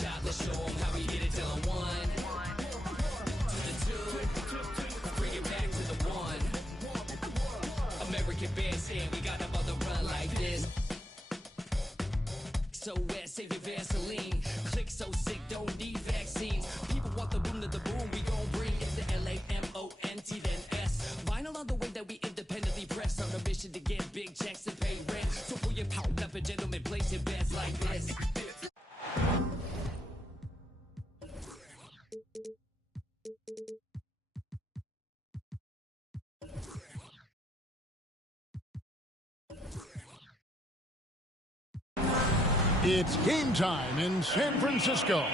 shot, let's show them how we did it till I'm one. To the two, bring it back to the one. American band saying we got them on the run like this. So wet, save your Vaseline. Click so sick, don't need vaccines. People want the boom to the boom, we gon' bring it to LAMONT then S. Vinyl on the way that we independently press on a mission to get big checks and pay rent. So pull your power up and gentlemen, place your bets like this. It's game time in San Francisco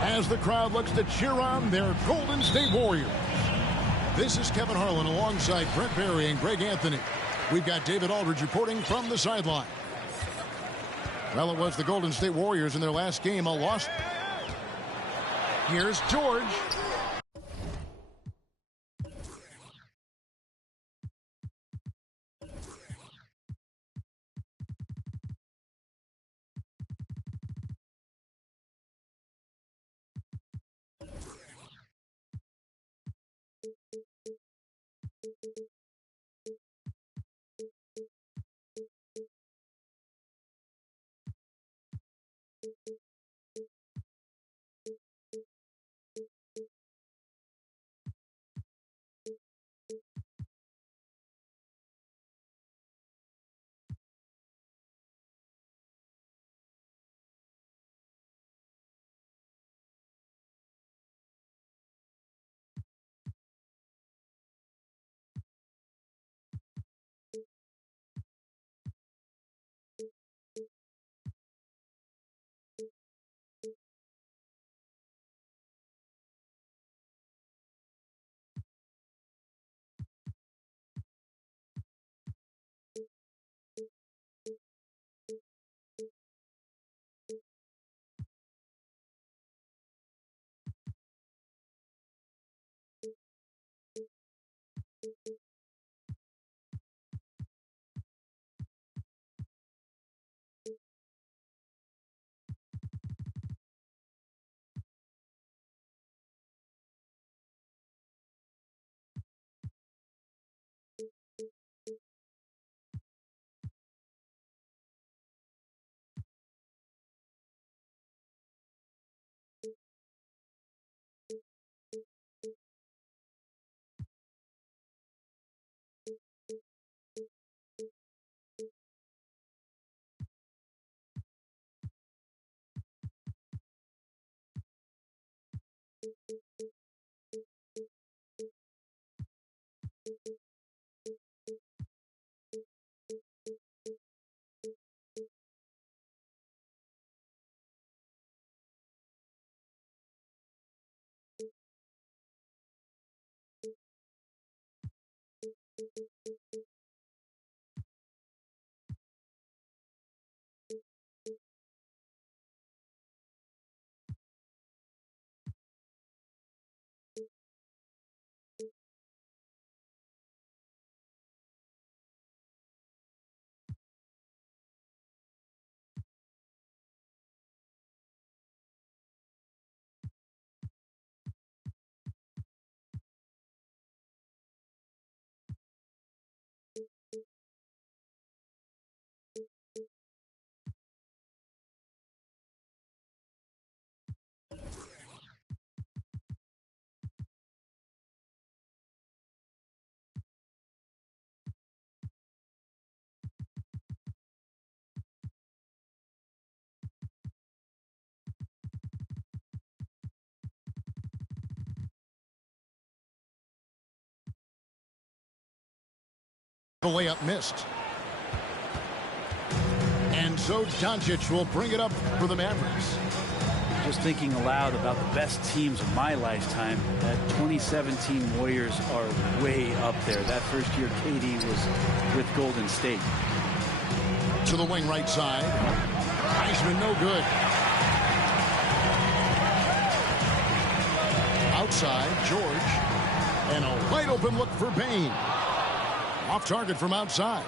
as the crowd looks to cheer on their Golden State Warriors. This is Kevin Harlan alongside Brent Barry and Greg Anthony. We've got David Aldridge reporting from the sideline. Well, it was the Golden State Warriors in their last game, a loss. Here's George. The layup missed. And so Doncic will bring it up for the Mavericks. Just thinking aloud about the best teams of my lifetime, that 2017 Warriors are way up there. That first year KD was with Golden State. To the wing right side. Heisman no good. Outside, George. And a wide open look for Payne. Off target from outside.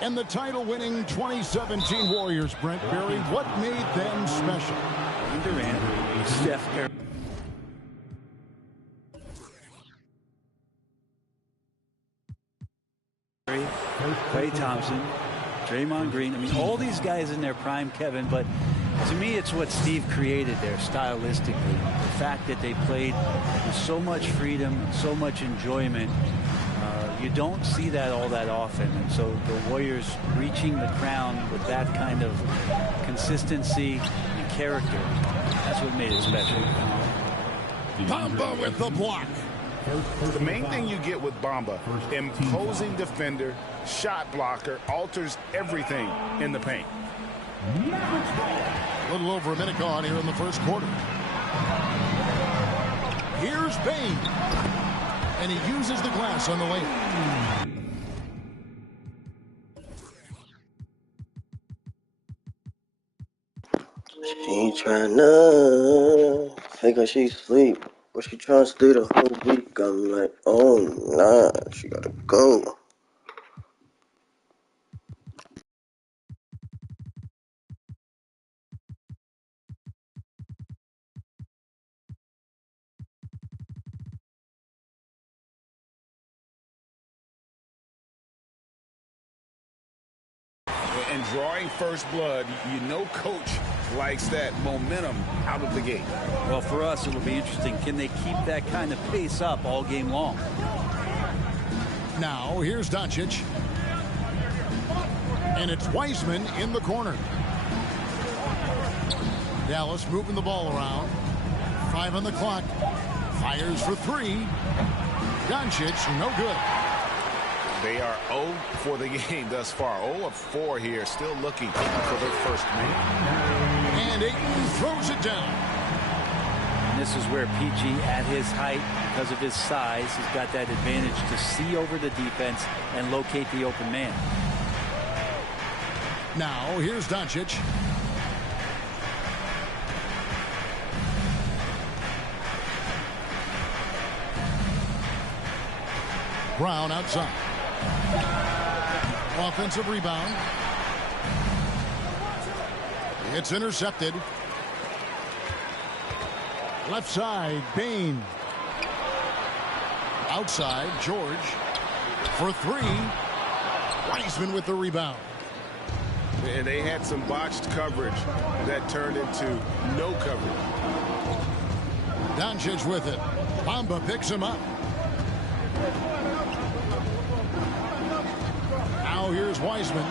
And the title-winning 2017 Warriors, Brent Barry, what made them special? Kevin Durant, Steph Curry, Klay Thompson, Draymond Green. I mean, all these guys in their prime, Kevin, but to me, it's what Steve created there stylistically. The fact that they played with so much freedom, so much enjoyment. You don't see that all that often. And so the Warriors reaching the crown with that kind of consistency and character, that's what made it special. Bamba with the block. The main thing you get with Bamba, imposing defender, shot blocker, alters everything in the paint. A little over a minute gone here in the first quarter. Here's Bane. And he uses the glass on the layup. She ain't tryna figure she sleep, but she tryna stay the whole week. I'm like, oh nah, she gotta go. And drawing first blood, you know coach likes that momentum out of the gate. Well, for us, it will be interesting. Can they keep that kind of pace up all game long? Now, here's Doncic. And it's Wiseman in the corner. Dallas moving the ball around. 5 on the clock. Fires for 3. Doncic, no good. They are 0 for the game thus far. 0 of 4 here, still looking for their first win. And Ayton throws it down. And this is where PG, at his height, because of his size, has got that advantage to see over the defense and locate the open man. Now, here's Doncic. Brown outside. Offensive rebound. It's intercepted. Left side, Bane. Outside, George. For 3. Wiseman with the rebound. And they had some botched coverage that turned into no coverage. Doncic with it. Bamba picks him up. Now here's Wiseman.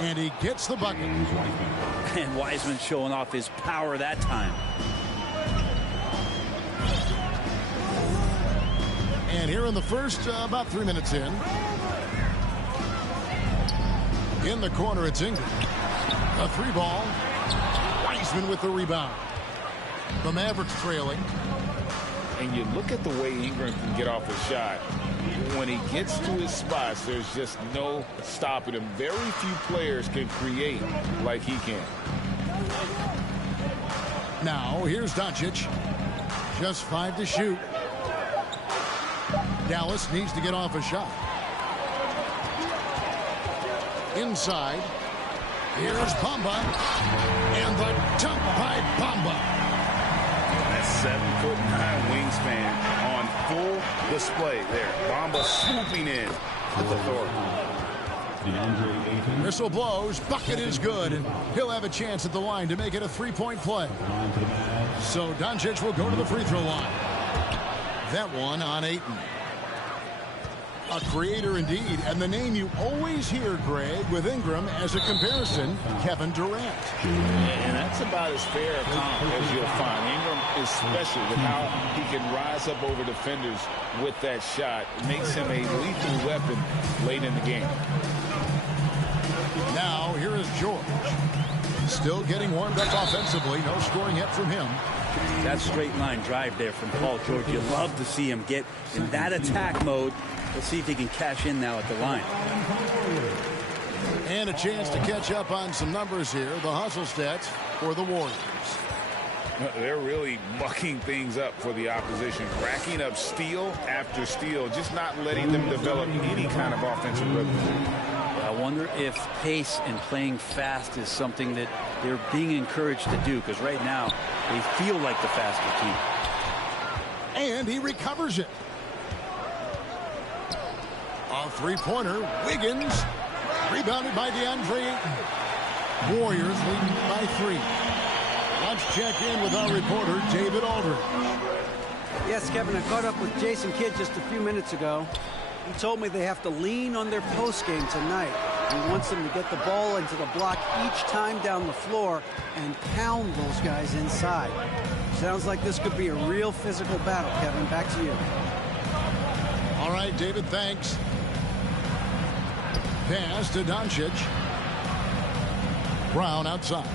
And he gets the bucket. And Wiseman showing off his power that time. And here in the first, about 3 minutes in. In the corner, it's Ingram. A 3 ball. Wiseman with the rebound. The Mavericks trailing. And you look at the way Ingram can get off a shot. When he gets to his spots, there's just no stopping him. Very few players can create like he can. Now, here's Doncic. Just 5 to shoot. Dallas needs to get off a shot. Inside. Here's Bamba. And the dunk by Bamba. That 7'9" wingspan on full display there. Bamba swooping in with authority. Whistle blows. Bucket is good. And he'll have a chance at the line to make it a 3-point play. So Doncic will go to the free throw line. That one on Ayton. A creator indeed, and the name you always hear, Greg, with Ingram as a comparison, Kevin Durant. And that's about as fair a comp as you'll find. Ingram is special with how he can rise up over defenders with that shot. It makes him a lethal weapon late in the game. Now, here is George. Still getting warmed up offensively. No scoring yet from him. That straight line drive there from Paul George. You love to see him get in that attack mode. Let's see if he can cash in now at the line. And a chance to catch up on some numbers here. The hustle stats for the Warriors. They're really mucking things up for the opposition, racking up steal after steal, just not letting them develop any kind of offensive rhythm. I wonder if pace and playing fast is something that they're being encouraged to do, because right now they feel like the faster team. And he recovers it. A three-pointer. Wiggins. Rebounded by DeAndre Ayton. Warriors leading by 3. Let's check in with our reporter, David Aldridge. Yes, Kevin, I caught up with Jason Kidd just a few minutes ago. He told me they have to lean on their postgame tonight. He wants them to get the ball into the block each time down the floor and pound those guys inside. Sounds like this could be a real physical battle, Kevin. Back to you. All right, David, thanks. Pass to Doncic. Brown outside.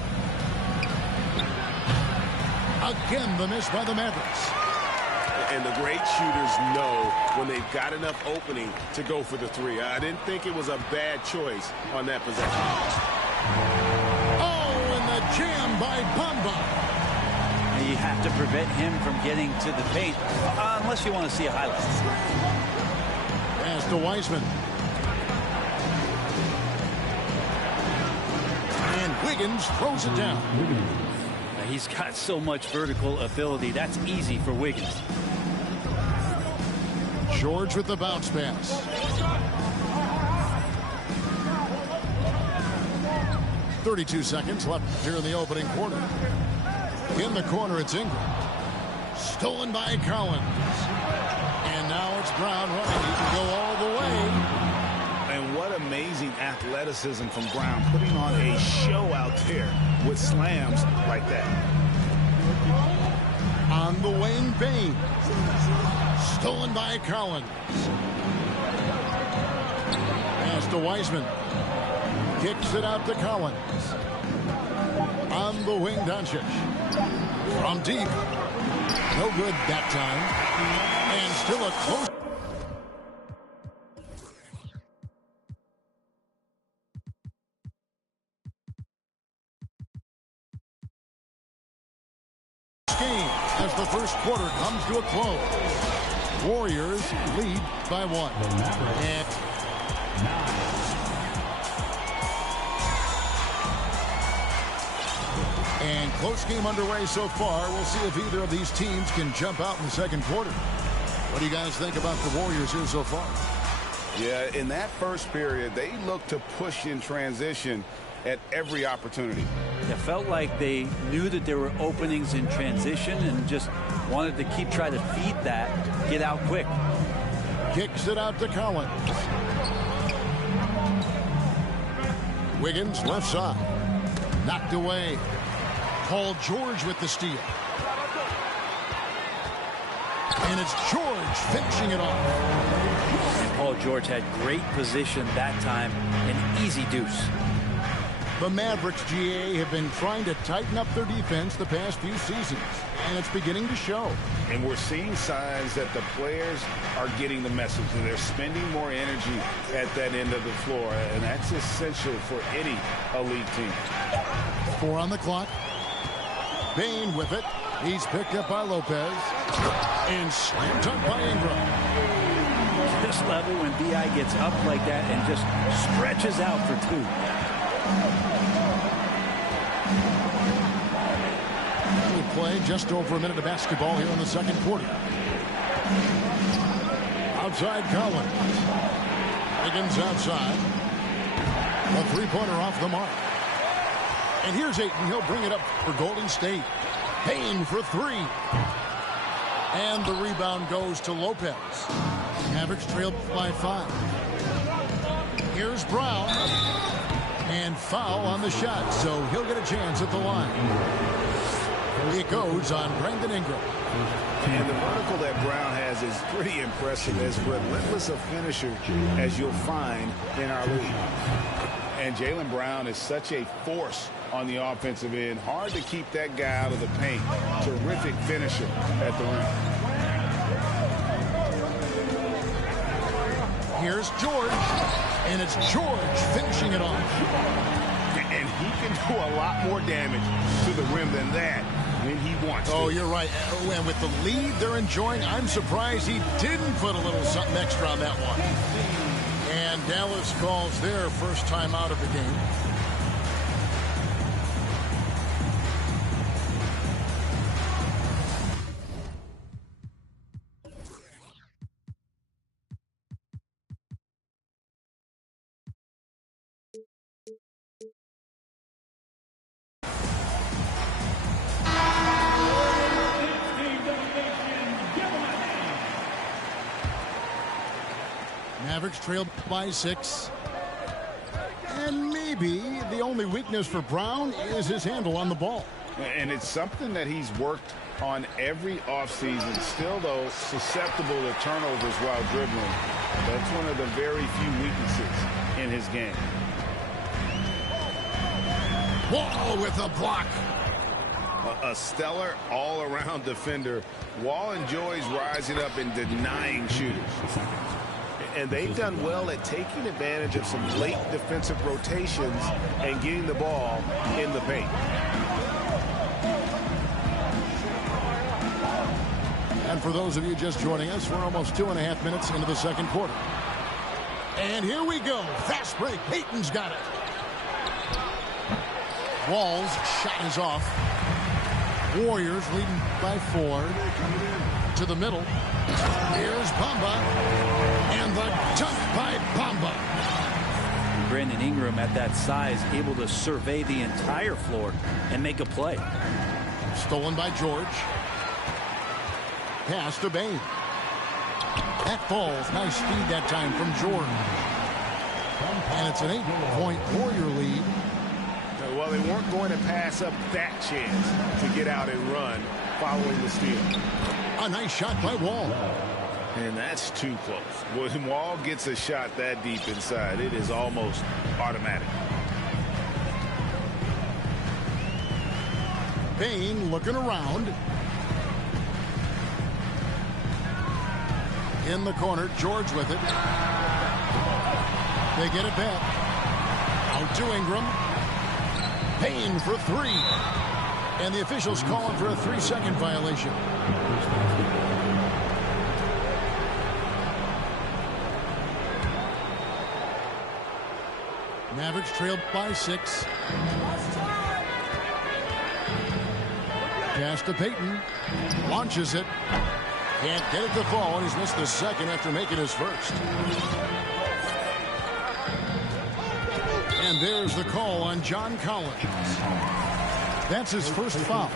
Again, the miss by the Mavericks. And the great shooters know when they've got enough opening to go for the 3. I didn't think it was a bad choice on that possession. Oh, and the jam by Bamba. You have to prevent him from getting to the paint, unless you want to see a highlight. Pass to Wiseman. And Wiggins throws it down. He's got so much vertical ability. That's easy for Wiggins. George with the bounce pass. 32 seconds left here in the opening quarter. In the corner, it's Ingram. Stolen by Collins. And now it's Brown running. He can go all the way. And what amazing athleticism from Brown, putting on a show out there with slams like that. On the wing, Bane. Stolen by Collins. Pass to Wiseman. Kicks it out to Collins. On the wing, Doncic. From deep. No good that time. And still a close. Game as the first quarter comes to a close. Warriors lead by 1. And close game underway so far. We'll see if either of these teams can jump out in the second quarter. What do you guys think about the Warriors here so far? Yeah, in that first period, they looked to push in transition at every opportunity. It felt like they knew that there were openings in transition and just wanted to keep trying to feed that, get out quick. Kicks it out to Collins. Wiggins left side. Knocked away. Paul George with the steal. And it's George finishing it off. Paul George had great position that time, an easy deuce. The Mavericks, GA, have been trying to tighten up their defense the past few seasons, and it's beginning to show. And we're seeing signs that the players are getting the message, and they're spending more energy at that end of the floor, and that's essential for any elite team. 4 on the clock. Bane with it. He's picked up by Lopez. And slam dunk by Ingram. This level, when B.I. gets up like that and just stretches out for 2. We play just over a minute of basketball here in the second quarter. Outside Collins. Wiggins outside. A three-pointer off the mark. And here's Ayton. He'll bring it up for Golden State. Payne for 3. And the rebound goes to Lopez. Mavericks trailed by 5. Here's Brown. And foul on the shot, so he'll get a chance at the line. It goes on Brandon Ingram. And the vertical that Brown has is pretty impressive, as relentless a finisher as you'll find in our league. And Jaylen Brown is such a force on the offensive end. Hard to keep that guy out of the paint. Terrific finisher at the rim. Here's George. And it's George finishing it off. And he can do a lot more damage to the rim than that when he wants to. Oh, you're right. And with the lead they're enjoying, I'm surprised he didn't put a little something extra on that one. And Dallas calls their first time out of the game. Mavericks trailed by 6. And maybe the only weakness for Brown is his handle on the ball. And it's something that he's worked on every offseason. Still, though, susceptible to turnovers while dribbling. That's one of the very few weaknesses in his game. Wall with a block. A stellar all-around defender. Wall enjoys rising up and denying shooters. And they've done well at taking advantage of some late defensive rotations and getting the ball in the paint. And for those of you just joining us, we're almost 2.5 minutes into the second quarter. And here we go. Fast break. Payton's got it. Wall's shot is off. Warriors leading by 4. To the middle. Here's Bamba. And the dunk by Bamba. Brandon Ingram at that size, able to survey the entire floor and make a play. Stolen by George. Pass to Bane. That falls. Nice speed that time from George. And it's an 8-point Warrior lead. Well, they weren't going to pass up that chance to get out and run following the steal. A nice shot by Wall. And that's too close. When Wall gets a shot that deep inside, it is almost automatic. Bane looking around. In the corner, George with it. They get it back. Out to Ingram. Payne for 3. And the officials calling for a 3-second violation. Mavericks trailed by 6. Pass to Payton. Launches it. Can't get it to fall, and he's missed the second after making his first. And there's the call on John Collins. That's his first foul.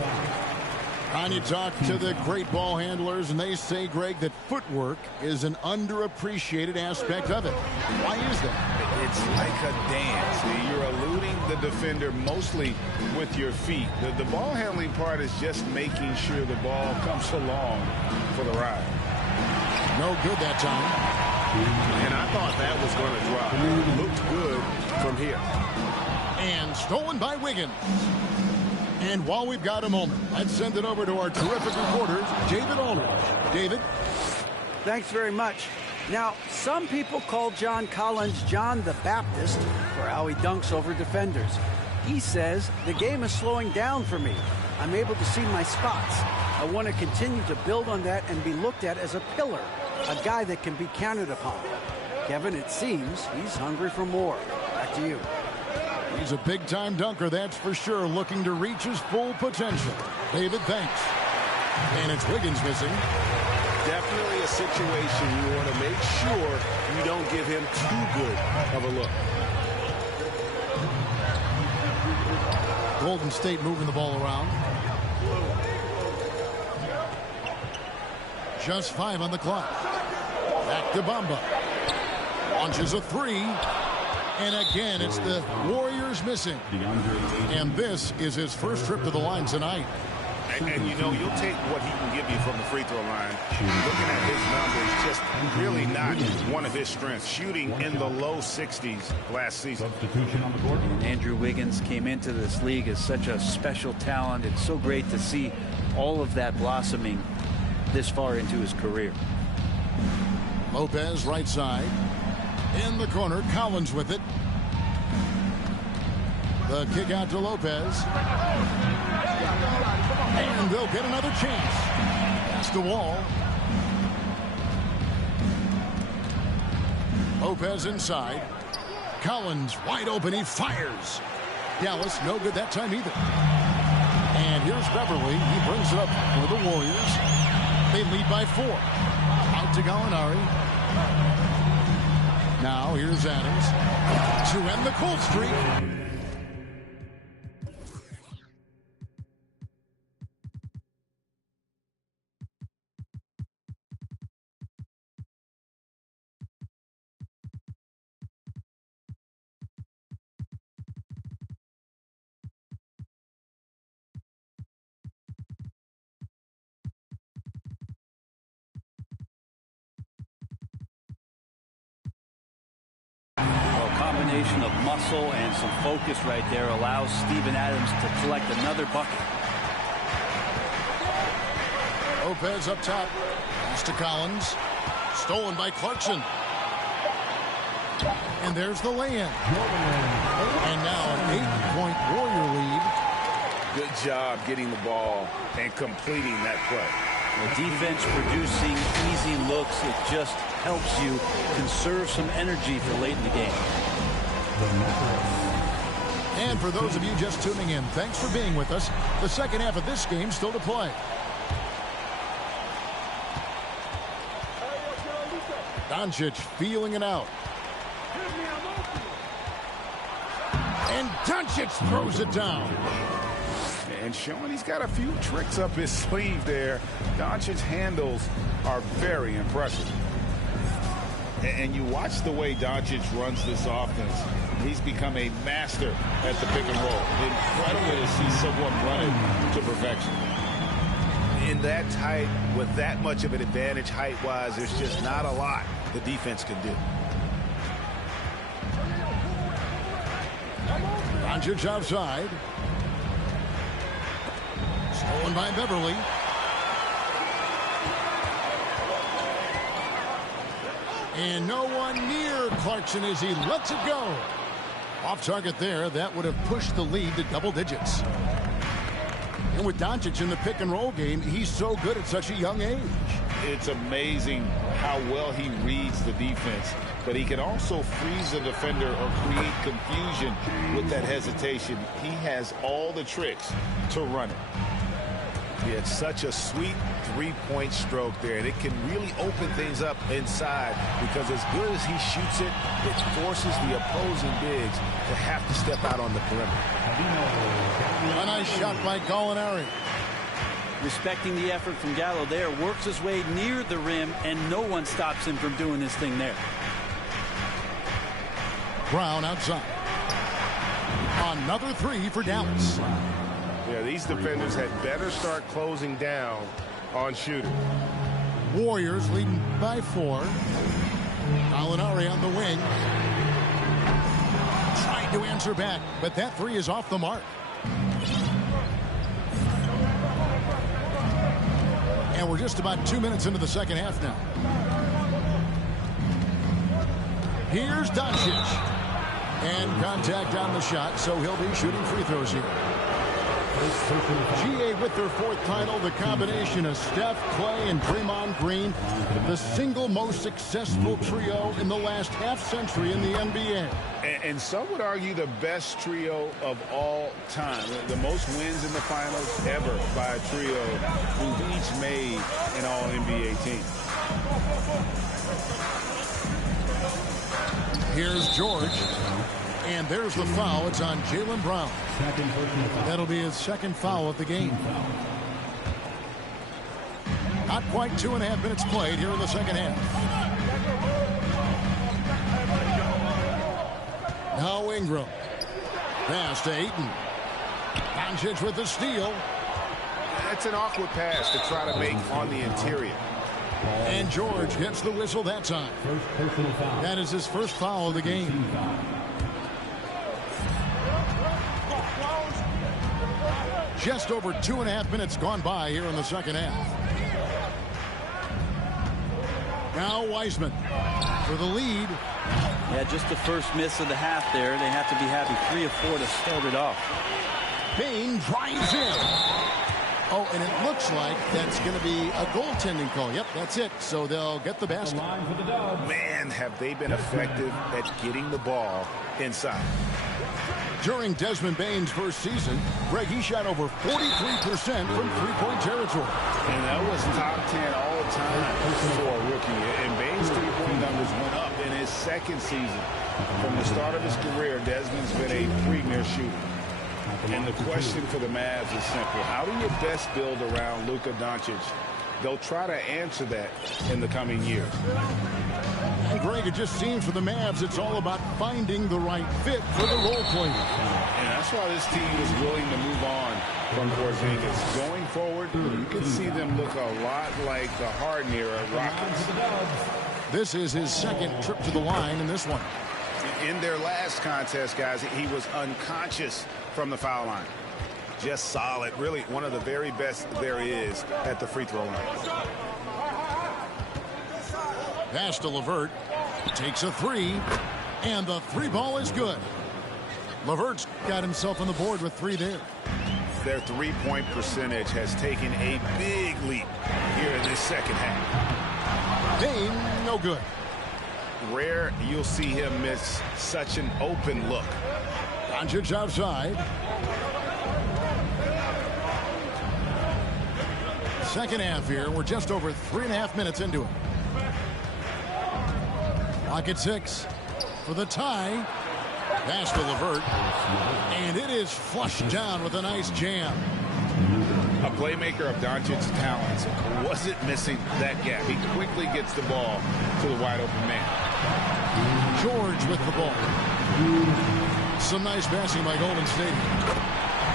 And you talk to the great ball handlers, and they say, Greg, that footwork is an underappreciated aspect of it. Why is that? It's like a dance. You're eluding the defender mostly with your feet. The ball handling part is just making sure the ball comes along for the ride. No good that time. And I thought that was going to drop. It looked good from here. And stolen by Wiggins. And while we've got a moment, let's send it over to our terrific reporters, David Aldridge. David? Thanks very much. Now, some people call John Collins John the Baptist for how he dunks over defenders. He says, the game is slowing down for me. I'm able to see my spots. I want to continue to build on that and be looked at as a pillar, a guy that can be counted upon. Kevin, it seems he's hungry for more. Back to you. He's a big-time dunker, that's for sure, looking to reach his full potential. David, thanks. And it's Wiggins missing. Definitely a situation you want to make sure you don't give him too good of a look. Golden State moving the ball around. Just 5 on the clock. Back to Bamba. Launches a 3. And again, it's the Warriors missing. And this is his first trip to the line tonight. And you know, you'll take what he can give you from the free throw line. Looking at his numbers, just really not one of his strengths. Shooting in the low 60s last season. Andrew Wiggins came into this league as such a special talent. It's so great to see all of that blossoming this far into his career. Lopez right side. In the corner, Collins with it. The kick out to Lopez. And they'll get another chance. Pass to Wall. Lopez inside. Collins wide open. He fires. Dallas no good that time either. And here's Beverly. He brings it up for the Warriors. They lead by 4. Out to Gallinari. Now here's Adams to end the cold streak. Combination of muscle and some focus right there allows Steven Adams to collect another bucket. Lopez up top. Pass to Collins. Stolen by Clarkson. And there's the lay-in. And now an 8-point Warrior lead. Good job getting the ball and completing that play. The defense producing easy looks. It just helps you conserve some energy for late in the game. And for those of you just tuning in, thanks for being with us. The second half of this game still to play. Doncic feeling it out. And Doncic throws it down. And showing he's got a few tricks up his sleeve there. Doncic's handles are very impressive. And you watch the way Doncic runs this offense. He's become a master at the pick and roll. Incredible to see someone run it to perfection. In that tight, with that much of an advantage height-wise, there's just not a lot the defense can do. Doncic outside. Stolen by Beverly. And no one near Clarkson as he lets it go. Off target there. That would have pushed the lead to double digits. And with Doncic in the pick and roll game, he's so good at such a young age. It's amazing how well he reads the defense, but he can also freeze the defender or create confusion with that hesitation. He has all the tricks to run it. He had such a sweet three-point stroke there, and it can really open things up inside because as good as he shoots it, it forces the opposing bigs to have to step out on the perimeter. A nice shot by Gallinari. Respecting the effort from Gallo there, works his way near the rim, and no one stops him from doing his thing there. Brown outside. Another three for Dallas. Yeah, these defenders had better start closing down on shooters. Warriors leading by 4. Gallinari on the wing. Trying to answer back, but that three is off the mark. And we're just about 2 minutes into the second half now. Here's Doncic. And contact on the shot, so he'll be shooting free throws here. GA with their 4th title, the combination of Steph, Clay, and Draymond Green, the single most successful trio in the last half-century in the NBA. And some would argue the best trio of all time. The most wins in the finals ever by a trio who've each made an All-NBA team. Here's George. And there's the foul. It's on Jaylen Brown. That'll be his second foul of the game. Not quite 2.5 minutes played here in the second half. Now Ingram. Pass to Ayton. Doncic with the steal. That's an awkward pass to try to make on the interior. And George gets the whistle that time. That is his first foul of the game. Just over 2.5 minutes gone by here in the second half. Now Wiseman for the lead. Yeah, just the first miss of the half there. They have to be happy. 3 of 4 to start it off. Payne drives in. Oh, and it looks like that's going to be a goaltending call. Yep, that's it. So they'll get the basket. Man, have they been effective at getting the ball inside. During Desmond Bane's first season, Greg, he shot over 43% from three-point territory. And that was top 10 all the time for a rookie. And Bane's three-point numbers went up in his second season. From the start of his career, Desmond's been a premier shooter. And the question for the Mavs is simple. How do you best build around Luka Doncic? They'll try to answer that in the coming years. And Greg, it just seems for the Mavs, it's all about finding the right fit for the role players. And that's why this team is willing to move on from Porzingis. Going forward, you can see them look a lot like the Harden-era Rockets. This is his second trip to the line in this one. In their last contest, guys, he was unconscious from the foul line. Just solid. Really one of the very best there is at the free throw line. Pass to LeVert. Takes a three. And the three ball is good. LeVert's got himself on the board with three there. Their three-point percentage has taken a big leap here in this second half. Dane, no good. Rare you'll see him miss such an open look. Doncic outside. Second half here. We're just over 3.5 minutes into it. Clock at 6 for the tie. Pass to LeVert. And it is flushed down with a nice jam. A playmaker of Doncic's talents wasn't missing that gap. He quickly gets the ball to the wide open man. George with the ball. Some nice passing by Golden State.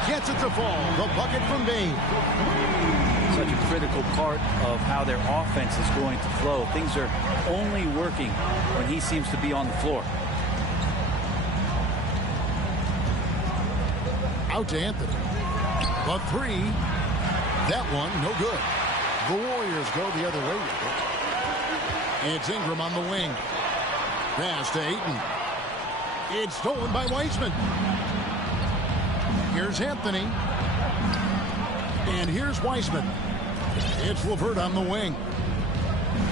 Gets it to fall. The bucket from Bane. Such a critical part of how their offense is going to flow. Things are only working when he seems to be on the floor. Out to Anthony. The three. That one, no good. The Warriors go the other way with it. It's Ingram on the wing. Pass to Ayton. It's stolen by Weissman. Here's Anthony. And here's Weissman. It's LeVert on the wing.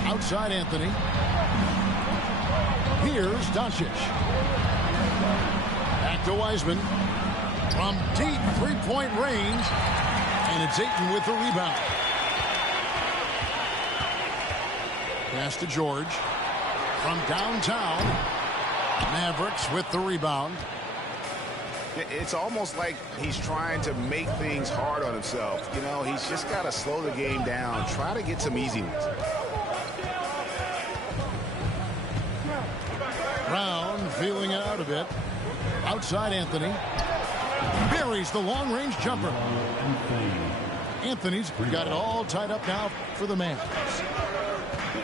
Outside Anthony. Here's Doncic. Back to Weissman. From deep three-point range. And it's Ayton with the rebound. Pass to George. From downtown. Mavericks with the rebound. It's almost like he's trying to make things hard on himself. You know, he's just got to slow the game down. Try to get some easy ones. Brown feeling it out a bit. Outside Anthony. Buries the long-range jumper. Anthony's got it all tied up now for the Mavs.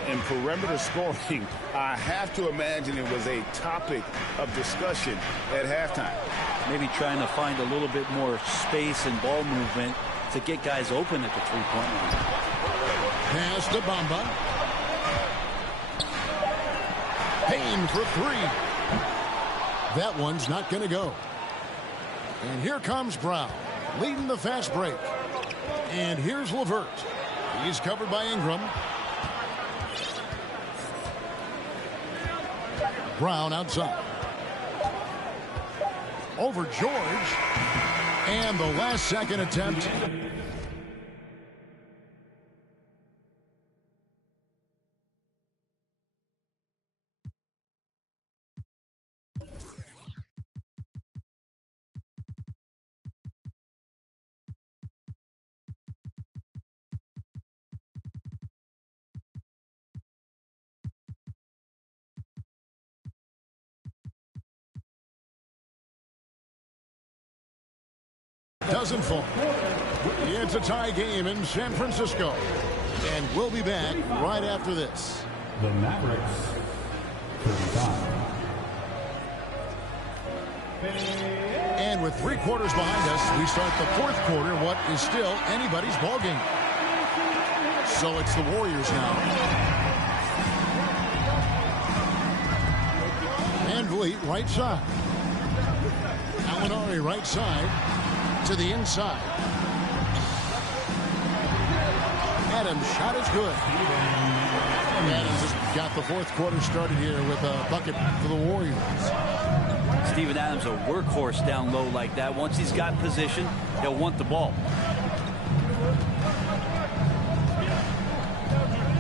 In perimeter scoring, I have to imagine it was a topic of discussion at halftime. Maybe trying to find a little bit more space and ball movement to get guys open at the three-point line. Pass to Bamba. Payne for three. That one's not going to go. And here comes Brown, leading the fast break. And here's LeVert. He's covered by Ingram. Brown outside. Over George. And the last second attempt. Doesn't fall. It's a tie game in San Francisco. And we'll be back right after this. The Mavericks. 35. And with 3 quarters behind us, we start the 4th quarter, what is still anybody's ball game. So it's the Warriors now. Van Vliet right side. Gallinari right side. To the inside. Adams' shot is good. Adams has got the fourth quarter started here with a bucket for the Warriors. Steven Adams, a workhorse down low like that. Once he's got position, he'll want the ball.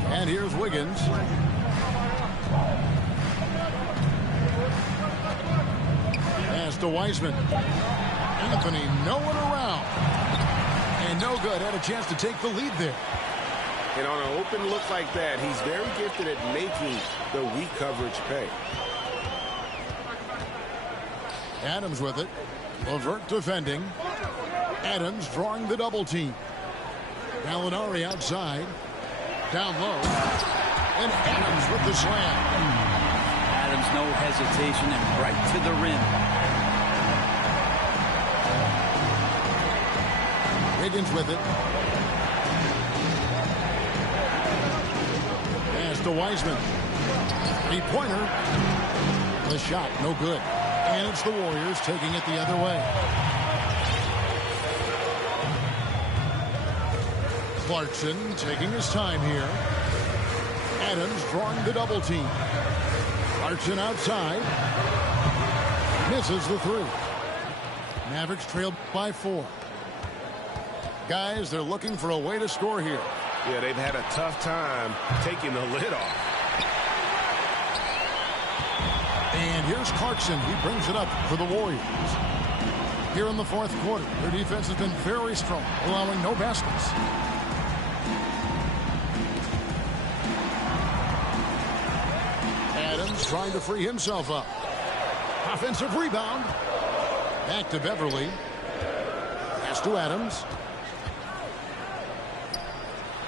And here's Wiggins. Pass to Wiseman. Anthony nowhere around. And no good. Had a chance to take the lead there. And on an open look like that, he's very gifted at making the weak coverage pay. Adams with it. LeVert defending. Adams drawing the double team. Gallinari outside. Down low. And Adams with the slam. Adams, no hesitation, and right to the rim. Wiggins with it. Pass to Wiseman. Three-pointer. The shot, no good. And it's the Warriors taking it the other way. Clarkson taking his time here. Adams drawing the double team. Clarkson outside. Misses the three. Mavericks trailed by 4. Guys, they're looking for a way to score here. Yeah, they've had a tough time taking the lid off. And here's Clarkson. He brings it up for the Warriors. Here in the fourth quarter, their defense has been very strong, allowing no baskets. Adams trying to free himself up. Offensive rebound. Back to Beverly. Pass to Adams.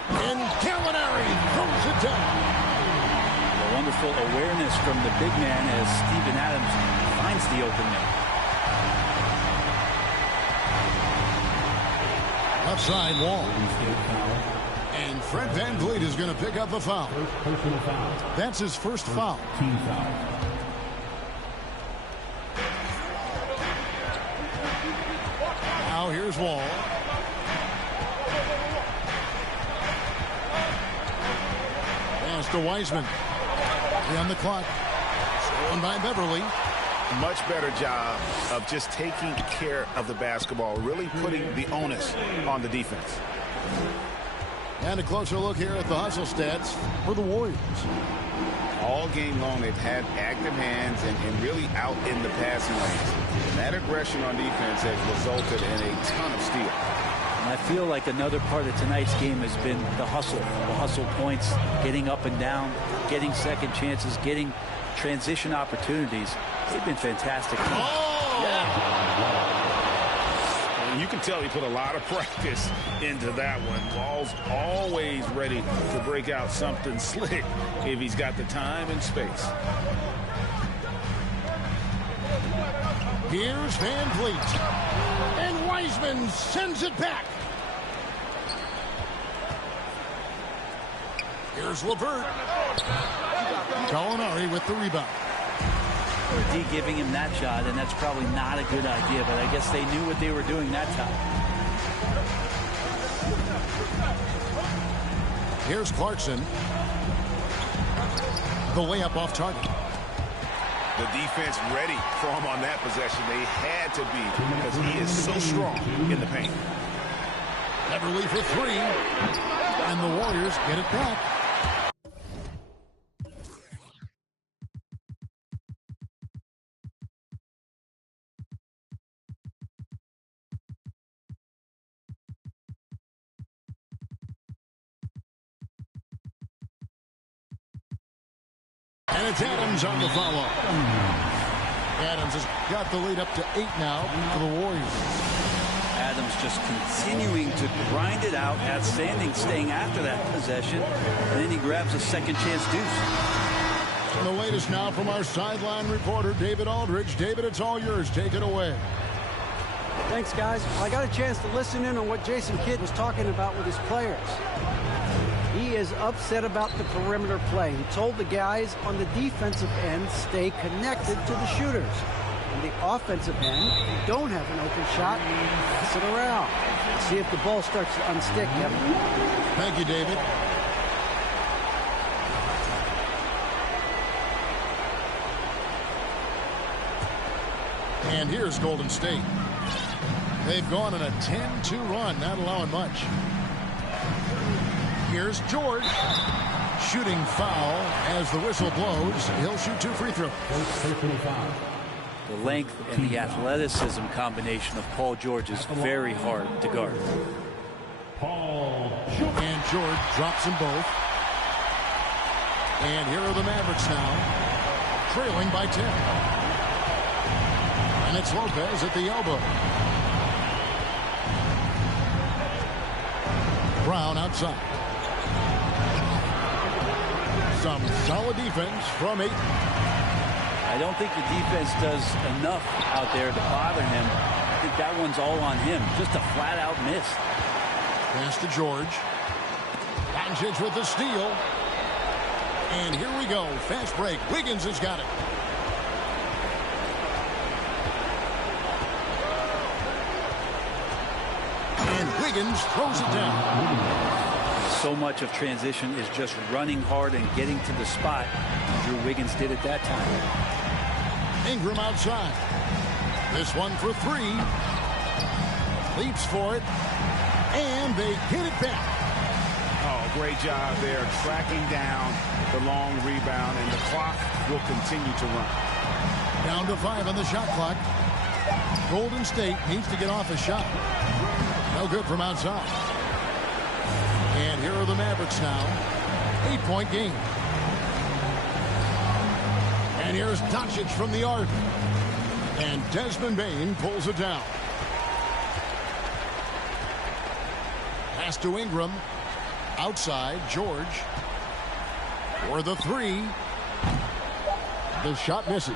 And Gallinari throws it down. A wonderful awareness from the big man as Steven Adams finds the open man. Outside Wall. And Fred VanVleet is going to pick up the foul. That's his first foul. Team foul. Now here's Wall. Pass to Wiseman. 3 on the clock. Stolen by Beverly. Much better job of just taking care of the basketball, really putting the onus on the defense. And a closer look here at the hustle stats for the Warriors. All game long, they've had active hands and really out in the passing lanes. And that aggression on defense has resulted in a ton of steals. And I feel like another part of tonight's game has been the hustle points, getting up and down, getting second chances, getting transition opportunities. They've been fantastic. Oh! Yeah. And you can tell he put a lot of practice into that one. Wall's always ready to break out something slick if he's got the time and space. Here's VanVleet. And Wiseman sends it back. Here's LeVert. Gallinari with the rebound. D giving him that shot, and that's probably not a good idea, but I guess they knew what they were doing that time. Here's Clarkson. The layup off target. The defense ready for him on that possession. They had to be because he is so strong in the paint. Beverly for 3. And the Warriors get it back. And it's Adams on the follow. Adams has got the lead up to 8 now for the Warriors. Adams just continuing to grind it out, outstanding, staying after that possession, and then he grabs a second chance deuce. And the latest now from our sideline reporter, David Aldridge. David, it's all yours. Take it away. Thanks, guys. I got a chance to listen in on what Jason Kidd was talking about with his players. He is upset about the perimeter play. He told the guys on the defensive end, stay connected to the shooters. On the offensive end, if you don't have an open shot, pass it around. See if the ball starts to unstick, Kevin. Thank you, David. And here's Golden State. They've gone on a 10-2 run, not allowing much. Here's George. Shooting foul as the whistle blows. He'll shoot 2 free throws. The length and the athleticism combination of Paul George is very hard to guard. And George drops them both. And here are the Mavericks now, trailing by 10. And it's Lopez at the elbow. Brown outside. Some solid defense from Ayton. I don't think the defense does enough out there to bother him. I think that one's all on him. Just a flat-out miss. Pass to George. Doncic with the steal. And here we go. Fast break. Wiggins has got it. And Wiggins throws it down. So much of transition is just running hard and getting to the spot. Drew Wiggins did it that time. Ingram outside. This one for 3. Leaps for it. And they get it back. Oh, great job there tracking down the long rebound, and the clock will continue to run. Down to 5 on the shot clock. Golden State needs to get off a shot. No good from outside. And here are the Mavericks now. 8-point game. And here's Doncic from the arc. And Desmond Bane pulls it down. Pass to Ingram. Outside, George. For the 3. The shot misses.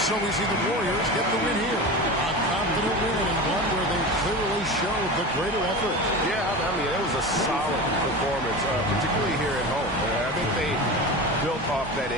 So we see the Warriors get the win here. A confident win and one where they clearly showed the greater effort. Yeah, I mean, it was a solid performance, particularly here at home. I think they built off that.